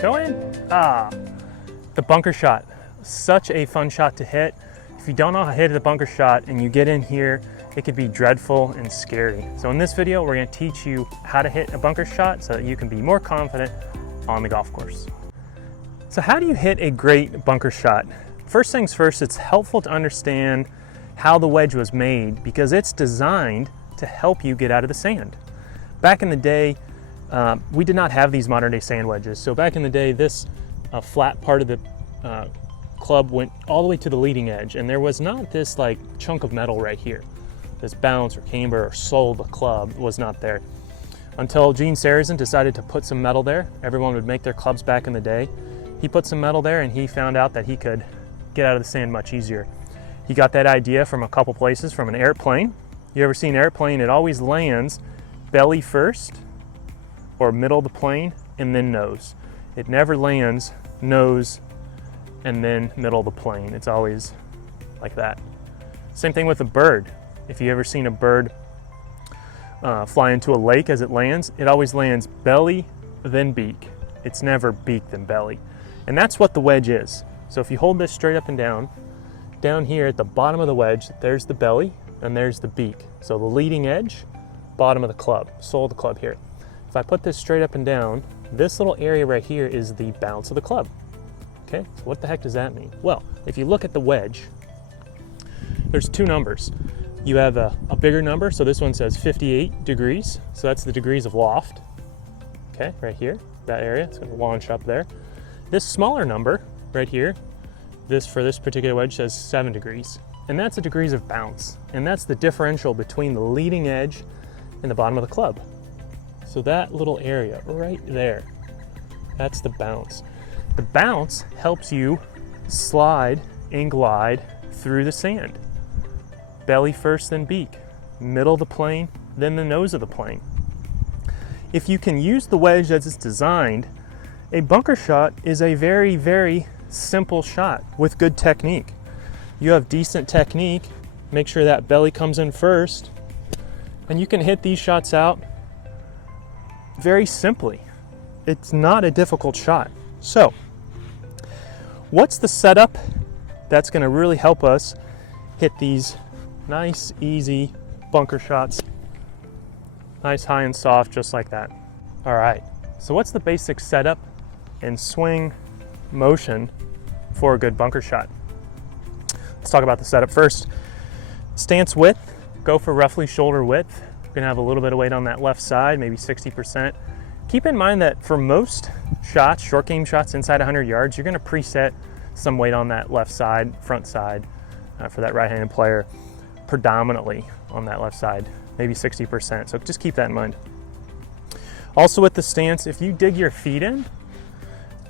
Go in. Ah, the bunker shot. Such a fun shot to hit. If you don't know how to hit the bunker shot and you get in here, it could be dreadful and scary. So in this video, we're gonna teach you how to hit a bunker shot so that you can be more confident on the golf course. So how do you hit a great bunker shot? First things first, it's helpful to understand how the wedge was made because it's designed to help you get out of the sand. Back in the day, we did not have these modern day sand wedges. So back in the day, this flat part of the club went all the way to the leading edge, and there was not this like chunk of metal right here. This bounce or camber or sole of the club was not there. Until Gene Sarazen decided to put some metal there. Everyone would make their clubs back in the day. He put some metal there and he found out that he could get out of the sand much easier. He got that idea from a couple places, from an airplane. You ever seen an airplane? It always lands belly first or middle of the plane and then nose. It never lands nose and then middle of the plane. It's always like that. Same thing with a bird. If you ever seen a bird fly into a lake as it lands, it always lands belly, then beak. It's never beak, then belly. And that's what the wedge is. So if you hold this straight up and down here at the bottom of the wedge, there's the belly and there's the beak. So the leading edge, bottom of the club, sole of the club here. If I put this straight up and down, this little area right here is the bounce of the club. Okay, so what the heck does that mean? Well, if you look at the wedge, there's two numbers. You have a bigger number, so this one says 58 degrees, so that's the degrees of loft. Okay, right here, that area, it's gonna launch up there. This smaller number right here, this for this particular wedge says 7 degrees, and that's the degrees of bounce, and that's the differential between the leading edge and the bottom of the club. So that little area right there, that's the bounce. The bounce helps you slide and glide through the sand. Belly first, then beak. Middle of the plane, then the nose of the plane. If you can use the wedge as it's designed, a bunker shot is a very, very simple shot with good technique. You have decent technique, make sure that belly comes in first, and you can hit these shots out very simply. It's not a difficult shot. So, what's the setup that's gonna really help us hit these nice, easy bunker shots? Nice, high and soft, just like that. All right, so what's the basic setup and swing motion for a good bunker shot? Let's talk about the setup first. Stance width, go for roughly shoulder width. We're gonna have a little bit of weight on that left side, maybe 60%. Keep in mind that for most shots, short game shots inside 100 yards, you're gonna preset some weight on that left side, front side, for that right-handed player, predominantly on that left side, maybe 60%. So just keep that in mind. Also with the stance, if you dig your feet in,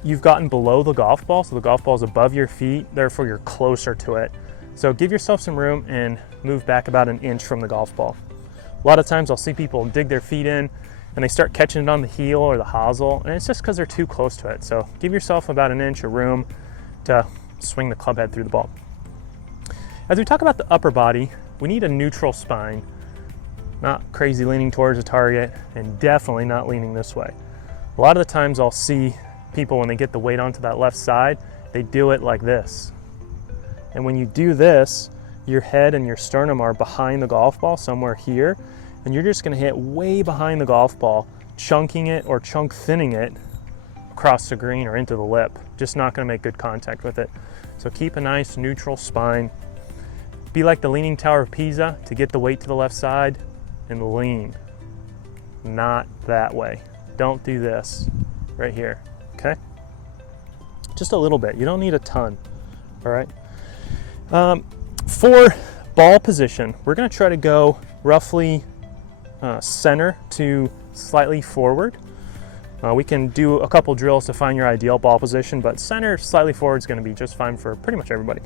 you've gotten below the golf ball, so the golf ball is above your feet, therefore you're closer to it. So give yourself some room and move back about an inch from the golf ball. A lot of times I'll see people dig their feet in and they start catching it on the heel or the hosel, and it's just because they're too close to it. So give yourself about an inch of room to swing the club head through the ball. As we talk about the upper body, we need a neutral spine, not crazy leaning towards the target and definitely not leaning this way. A lot of the times I'll see people when they get the weight onto that left side, they do it like this. And when you do this, your head and your sternum are behind the golf ball somewhere here, and you're just gonna hit way behind the golf ball, chunking it or chunk thinning it across the green or into the lip. Just not gonna make good contact with it. So keep a nice neutral spine. Be like the Leaning Tower of Pisa to get the weight to the left side and lean. Not that way. Don't do this right here, okay? Just a little bit, you don't need a ton, all right? For ball position, we're gonna try to go roughly center to slightly forward. We can do a couple drills to find your ideal ball position, but center, slightly forward is gonna be just fine for pretty much everybody.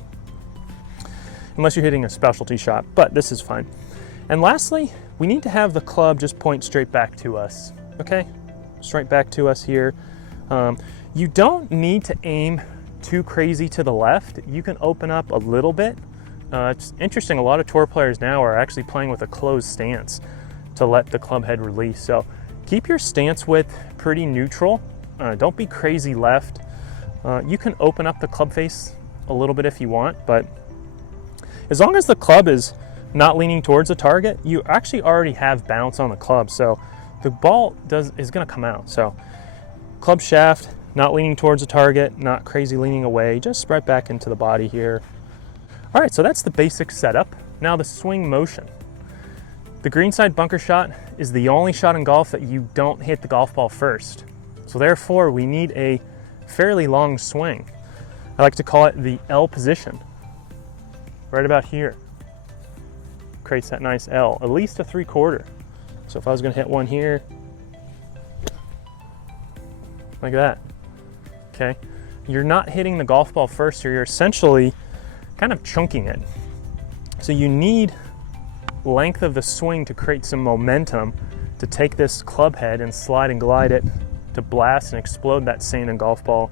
Unless you're hitting a specialty shot, but this is fine. And lastly, we need to have the club just point straight back to us, okay? Straight back to us here. You don't need to aim too crazy to the left. You can open up a little bit. It's interesting, a lot of tour players now are actually playing with a closed stance to let the club head release. So keep your stance width pretty neutral Don't be crazy left. You can open up the club face a little bit if you want, but as long as the club is not leaning towards the target, you actually already have bounce on the club, so the ball is going to come out. So club shaft, not leaning towards the target, not crazy leaning away, just right back into the body here. All right, so that's the basic setup. Now the swing motion. The greenside bunker shot is the only shot in golf that you don't hit the golf ball first. So therefore, we need a fairly long swing. I like to call it the L position. Right about here. Creates that nice L, at least a 3/4. So if I was gonna hit one here, like that, okay? You're not hitting the golf ball first, so you're essentially kind of chunking it. So you need length of the swing to create some momentum to take this club head and slide and glide it to blast and explode that sand and golf ball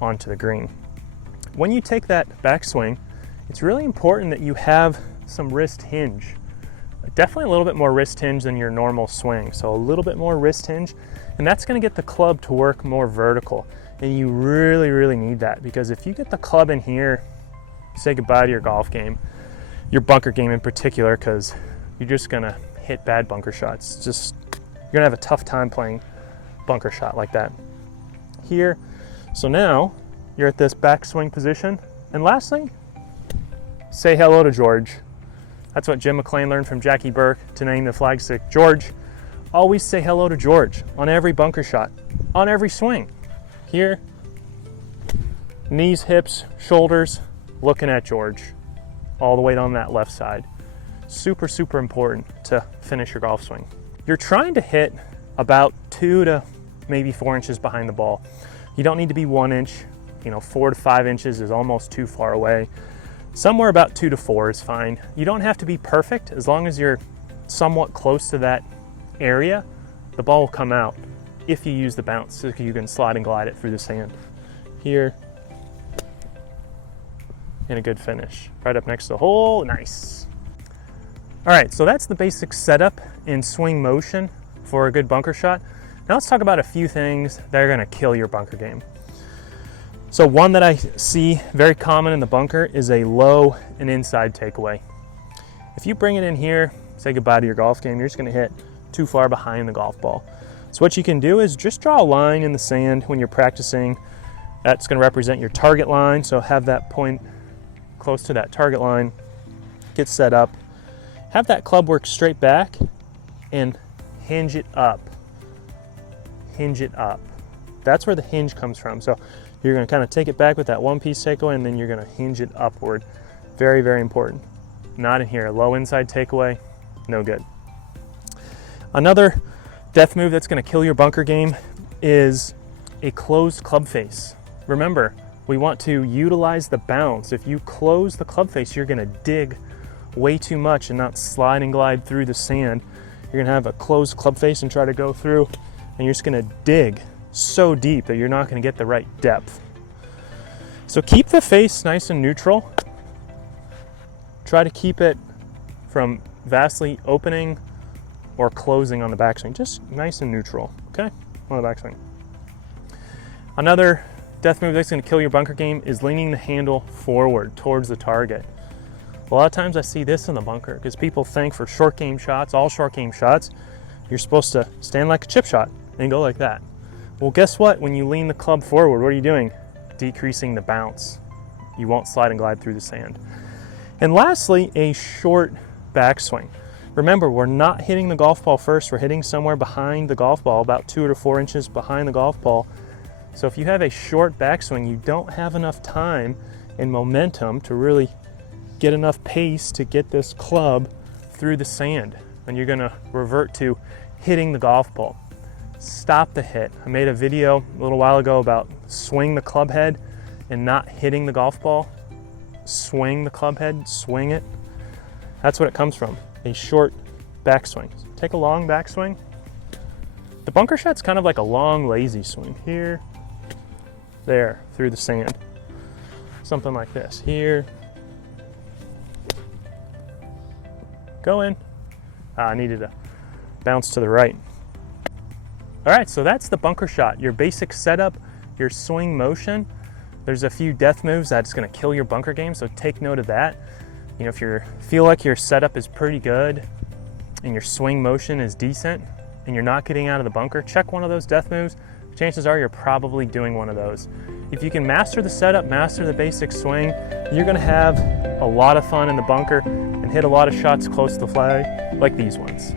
onto the green. When you take that backswing, it's really important that you have some wrist hinge. Definitely a little bit more wrist hinge than your normal swing. So a little bit more wrist hinge, and that's gonna get the club to work more vertical. And you really, really need that, because if you get the club in here, say goodbye to your golf game, your bunker game in particular, because you're just gonna hit bad bunker shots. You're gonna have a tough time playing bunker shot like that. Here, so now you're at this backswing position. And last thing, say hello to George. That's what Jim McLean learned from Jackie Burke to name the flagstick George. Always say hello to George on every bunker shot, on every swing. Here, knees, hips, shoulders, looking at George, all the way down that left side. Super, super important to finish your golf swing. You're trying to hit about 2 to maybe 4 inches behind the ball. You don't need to be 1 inch, 4 to 5 inches is almost too far away. Somewhere about 2 to 4 is fine. You don't have to be perfect. As long as you're somewhat close to that area, the ball will come out if you use the bounce, so you can slide and glide it through the sand. Here, and a good finish. Right up next to the hole, nice. All right, so that's the basic setup in swing motion for a good bunker shot. Now let's talk about a few things that are gonna kill your bunker game. So one that I see very common in the bunker is a low and inside takeaway. If you bring it in here, say goodbye to your golf game, you're just gonna hit too far behind the golf ball. So what you can do is just draw a line in the sand when you're practicing. That's gonna represent your target line, so have that point close to that target line, get set up, have that club work straight back and hinge it up. Hinge it up. That's where the hinge comes from. So you're gonna kind of take it back with that one piece takeaway, and then you're gonna hinge it upward. Very, very important. Not in here, low inside takeaway, no good. Another death move that's gonna kill your bunker game is a closed club face. Remember, we want to utilize the bounce. If you close the club face, you're gonna dig way too much and not slide and glide through the sand. You're gonna have a closed club face and try to go through, and you're just gonna dig so deep that you're not gonna get the right depth. So keep the face nice and neutral. Try to keep it from vastly opening or closing on the backswing, just nice and neutral, okay, on the backswing. Another death move that's gonna kill your bunker game is leaning the handle forward towards the target. A lot of times I see this in the bunker because people think for short game shots, all short game shots, you're supposed to stand like a chip shot and go like that. Well, guess what? When you lean the club forward, what are you doing? Decreasing the bounce. You won't slide and glide through the sand. And lastly, a short backswing. Remember, we're not hitting the golf ball first. We're hitting somewhere behind the golf ball, about 2 to 4 inches behind the golf ball. So if you have a short backswing, you don't have enough time and momentum to really get enough pace to get this club through the sand. And you're gonna revert to hitting the golf ball. Stop the hit. I made a video a little while ago about swing the club head and not hitting the golf ball. Swing the club head, swing it. That's what it comes from, a short backswing. Take a long backswing. The bunker shot's kind of like a long, lazy swing. Here, there, through the sand. Something like this. Here. Go in. I needed to bounce to the right. All right, so that's the bunker shot, your basic setup, your swing motion. There's a few death moves that's gonna kill your bunker game, so take note of that. You know, if you feel like your setup is pretty good and your swing motion is decent and you're not getting out of the bunker, check one of those death moves. Chances are you're probably doing one of those. If you can master the setup, master the basic swing, you're gonna have a lot of fun in the bunker and hit a lot of shots close to the flag like these ones.